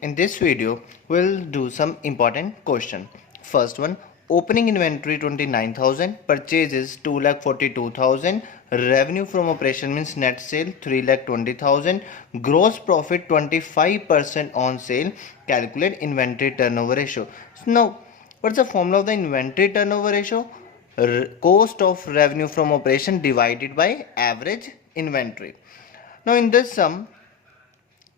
In this video, we'll do some important question. First one, opening inventory 29,000, purchases 2,42,000, revenue from operation means net sale 3,20,000, gross profit 25% on sale, calculate inventory turnover ratio. So now, what's the formula of the inventory turnover ratio? Cost of revenue from operation divided by average inventory. Now in this sum,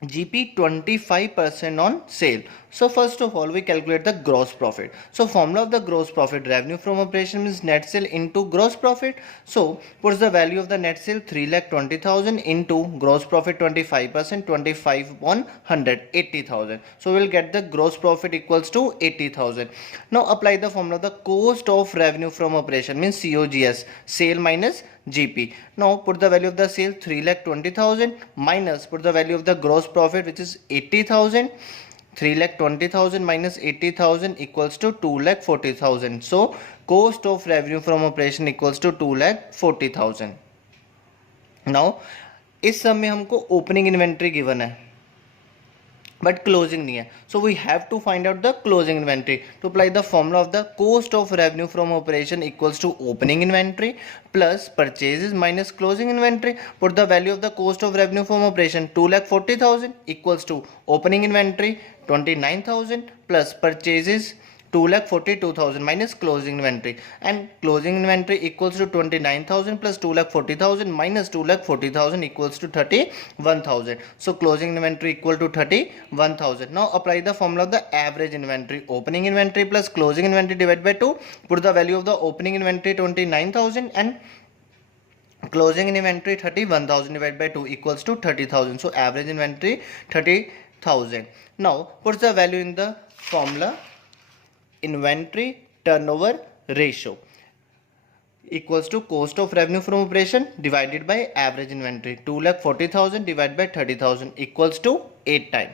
GP 25% on sale. So first of all, we calculate the gross profit. So formula of the gross profit, revenue from operation means net sale into gross profit. So what's the value of the net sale? 3,20,000 into gross profit 25%, 25 on 100, 80,000. So we'll get the gross profit equals to 80,000. Now apply the formula of the cost of revenue from operation means COGS, sale minus GP. Now put the value of the sale 3,20,000 minus put the value of the gross profit which is 80,000. 3,20,000 minus 80,000 equals to 2,40,000. So cost of revenue from operation equals to 2,40,000. Now इस सम में हमको opening inventory given है but closing नहीं है, so we have to find out the closing inventory. To apply the formula of the cost of revenue from operation equals to opening inventory plus purchases minus closing inventory. Put the value of the cost of revenue from operation 2,40,000 equals to opening inventory 29,000 plus purchases 2,42,000 minus closing inventory, and closing inventory equals to 29,000 plus 2,40,000 minus 2,40,000 equals to 31,000. So closing inventory equal to 31,000. Now apply the formula of the average inventory. Opening inventory plus closing inventory divided by 2. Put the value of the opening inventory 29,000 and closing inventory 31,000 divided by 2 equals to 30,000. So average inventory 30,000. Now put the value in the formula. Inventory turnover ratio equals to cost of revenue from operation divided by average inventory. 2,40,000 divided by 30,000 equals to 8 times.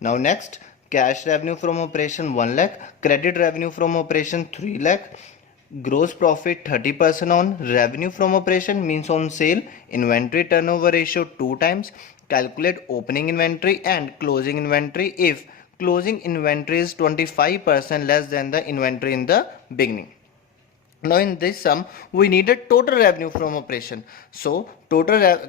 Now next, cash revenue from operation 1 lakh, credit revenue from operation 3 lakh, gross profit 30% on revenue from operation means on sale, inventory turnover ratio 2 times, calculate opening inventory and closing inventory if closing inventory is 25% less than the inventory in the beginning. Now in this sum, we need a total revenue from operation. So to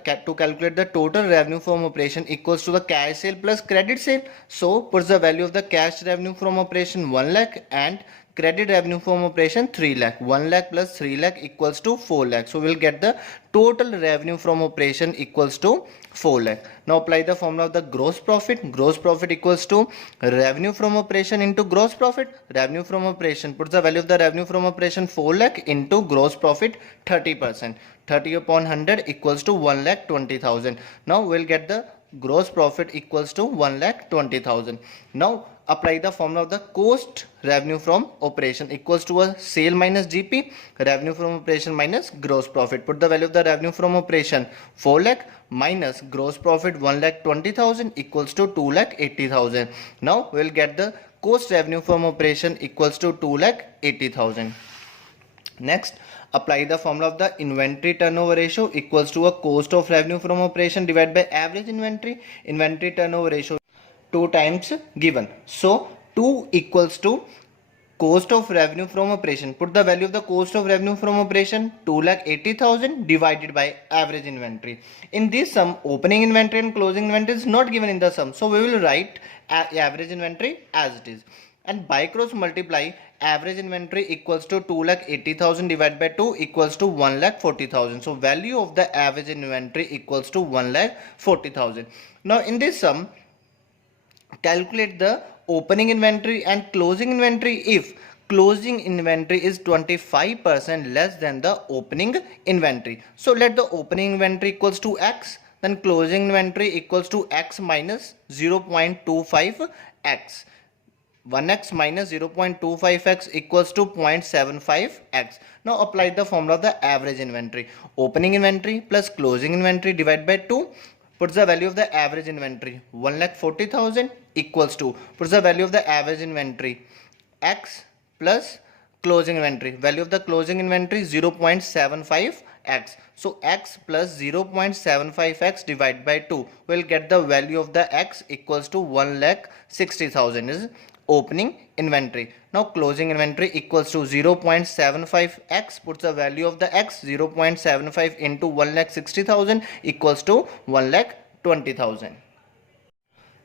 calculate the total revenue from operation equals to the cash sale plus credit sale. So puts the value of the cash revenue from operation 1 lakh and credit revenue from operation 3 lakh. 1 lakh plus 3 lakh equals to 4 lakh. So we'll get the total revenue from operation equals to 4 lakh. Now apply the formula of the gross profit. Gross profit equals to revenue from operation into gross profit. Revenue from operation, puts the value of the revenue from operation 4 lakh into gross profit 30%. 30 upon 100 equals to 1,20,000. Now we'll get the gross profit equals to 1,20,000. Now apply the formula of the cost revenue from operation equals to a sale minus GP, revenue from operation minus gross profit. Put the value of the revenue from operation 4 lakh minus gross profit 1,20,000 equals to 2,80,000. Now we'll get the cost revenue from operation equals to 2,80,000. Next, apply the formula of the inventory turnover ratio equals to a cost of revenue from operation divided by average inventory. Inventory turnover ratio 2 times given. So 2 equals to cost of revenue from operation. Put the value of the cost of revenue from operation 2,80,000 divided by average inventory. In this sum, opening inventory and closing inventory is not given in the sum. So we will write average inventory as it is. And by cross multiply, average inventory equals to 2,80,000 divided by 2 equals to 1,40,000. So value of the average inventory equals to 1,40,000. Now in this sum, calculate the opening inventory and closing inventory if closing inventory is 25% less than the opening inventory. So let the opening inventory equals to X, then closing inventory equals to X minus 0.25X. 1x minus 0.25x equals to 0.75x. Now apply the formula of the average inventory. Opening inventory plus closing inventory divided by 2 puts the value of the average inventory 1,40,000 equals to, puts the value of the average inventory x plus closing inventory, value of the closing inventory 0.75 x. So x plus 0.75x divided by 2 will get the value of the x equals to 1,60,000 is opening inventory. Now closing inventory equals to 0.75x, puts the value of the x, 0.75 into 1,60,000 equals to 1,20,000.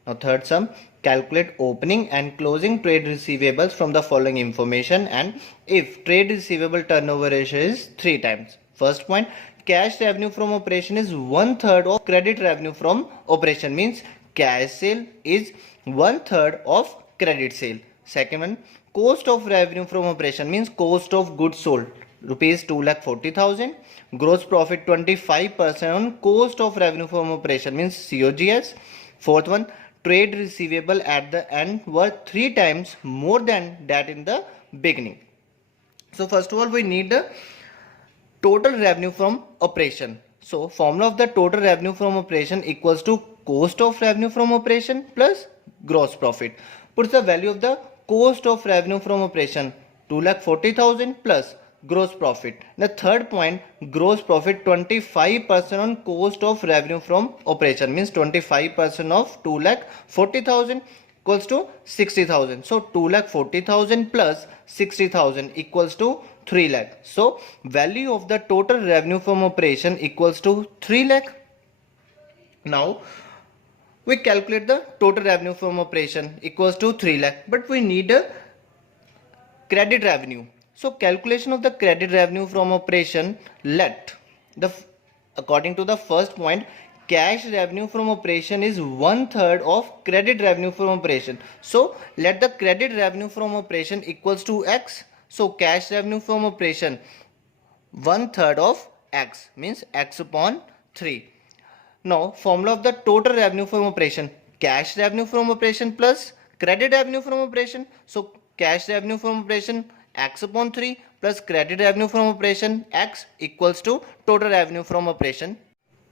Now third sum, calculate opening and closing trade receivables from the following information and if trade receivable turnover ratio is 3 times. First point, cash revenue from operation is 1/3 of credit revenue from operation, means cash sale is 1/3 of credit sale. Second one, cost of revenue from operation means cost of goods sold, rupees 2,40,000. Gross profit 25% on cost of revenue from operation means COGS. Fourth one, trade receivable at the end were 3 times more than that in the beginning. So first of all, we need the total revenue from operation. So formula of the total revenue from operation equals to cost of revenue from operation plus gross profit. Puts the value of the cost of revenue from operation 2,40,000 plus gross profit. The third point, gross profit 25% on cost of revenue from operation means 25% of 2,40,000 equals to 60,000. So 2,40,000 plus 60,000 equals to 3 lakh. So value of the total revenue from operation equals to 3 lakh. Now we calculate the total revenue from operation equals to 3 lakh, but we need a credit revenue. So calculation of the credit revenue from operation, let the according to the first point, cash revenue from operation is 1/3 of credit revenue from operation. So let the credit revenue from operation equals to x. So cash revenue from operation 1/3 of x means x upon 3. Now formula of the total revenue from operation, cash revenue from operation plus credit revenue from operation. So cash revenue from operation x upon 3 plus credit revenue from operation x equals to total revenue from operation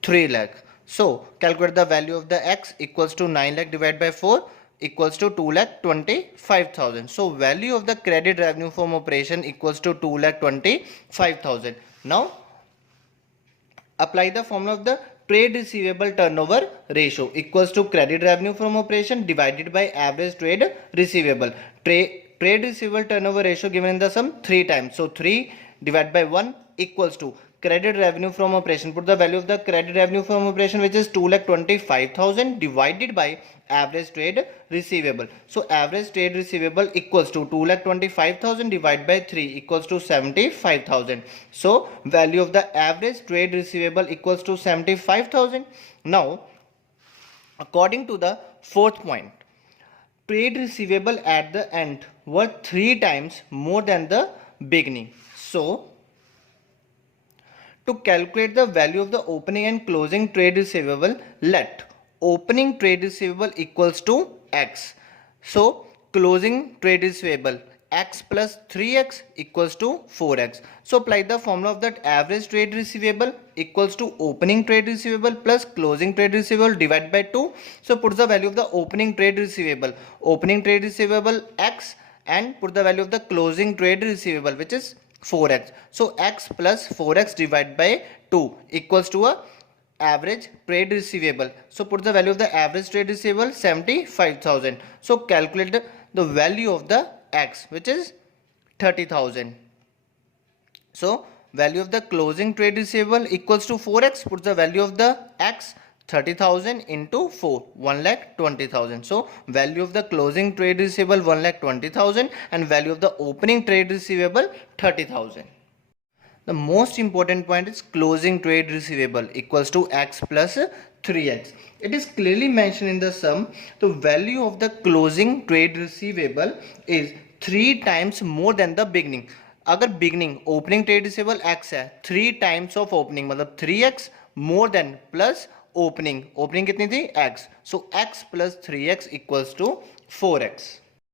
3 lakh. So calculate the value of the x equals to 9 lakh divided by 4 equals to 2,25,000. So value of the credit revenue from operation equals to 2,25,000. Now apply the formula of the trade receivable turnover ratio equals to credit revenue from operation divided by average trade receivable. Trade receivable turnover ratio given in the sum 3 times. So 3 divided by 1 equals to credit revenue from operation. Put the value of the credit revenue from operation which is 2,25,000 divided by average trade receivable. So average trade receivable equals to 2,25,000 divided by 3 equals to 75,000. So value of the average trade receivable equals to 75,000. Now according to the fourth point, trade receivable at the end were 3 times more than the beginning. So to calculate the value of the opening and closing trade receivable, let opening trade receivable equals to x. So closing trade receivable x plus 3x equals to 4x. So apply the formula of that average trade receivable equals to opening trade receivable plus closing trade receivable divided by 2. So put the value of the opening trade receivable x and put the value of the closing trade receivable which is 4x. So x plus 4x divided by 2 equals to a average trade receivable. So put the value of the average trade receivable 75,000. So calculate the value of the x which is 30,000. So value of the closing trade receivable equals to 4x. Put the value of the x 30,000 into 4 1,20,000. So value of the closing trade receivable 1,20,000 and value of the opening trade receivable 30,000. The most important point is closing trade receivable equals to x plus 3x. It is clearly mentioned in the sum the value of the closing trade receivable is 3 times more than the beginning. अगर beginning opening trade receivable x है 3 times of opening मतलब 3x more than plus opening कितनी थी x. So x plus 3x equals to 4x.